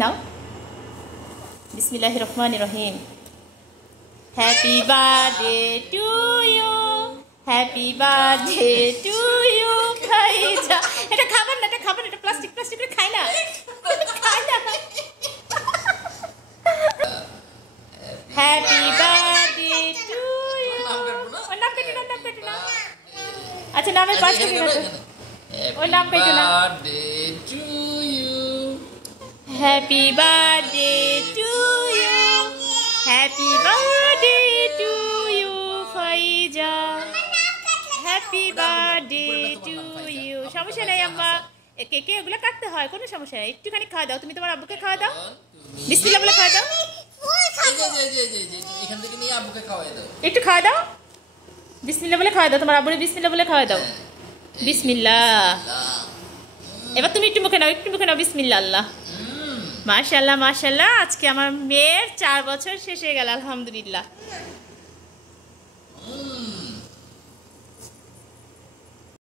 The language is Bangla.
নাও বিসমিল্লাহির রহমানির রহিম। Happy birthday to you, happy birthday to you ভাইজা। এটা খাবার না, এটা খাবার, এটা প্লাস্টিক, প্লাস্টিকের খাই না, খাই না। Happy birthday to you. নাম কেটে না, নাম কেটে না। আচ্ছা নামের পাশ থেকে ওই নাম কেটে না। Happy birthday to you, happy birthday to you Faiza, happy birthday to you. সমস্যা নেই আম্মা, কেকে এগুলো কাটতে হয়, কোনো সমস্যা নেই। একটুখানি খাওয়া দাও, তুমি তোমার আব্বুকে খাওয়া দাও, বিসমিল্লাহ বলে খাওয়া দাও। একটু খাওয়া দাও, বিসমিল্লাহ বলে খাওয়া দাও, তোমার আব্বুরে বিসমিল্লাহ বলে খাওয়া দাও। বিসমিল্লাহ। এবার তুমি একটু মুখে নাও, একটু মুখে নাও, বিসমিল্লাহ। আল্লাহ মাশাআল্লাহ মাশাআল্লাহ। আজকে আমার মেয়ের 4 বছর শেষ হয়ে গেল, আলহামদুলিল্লাহ।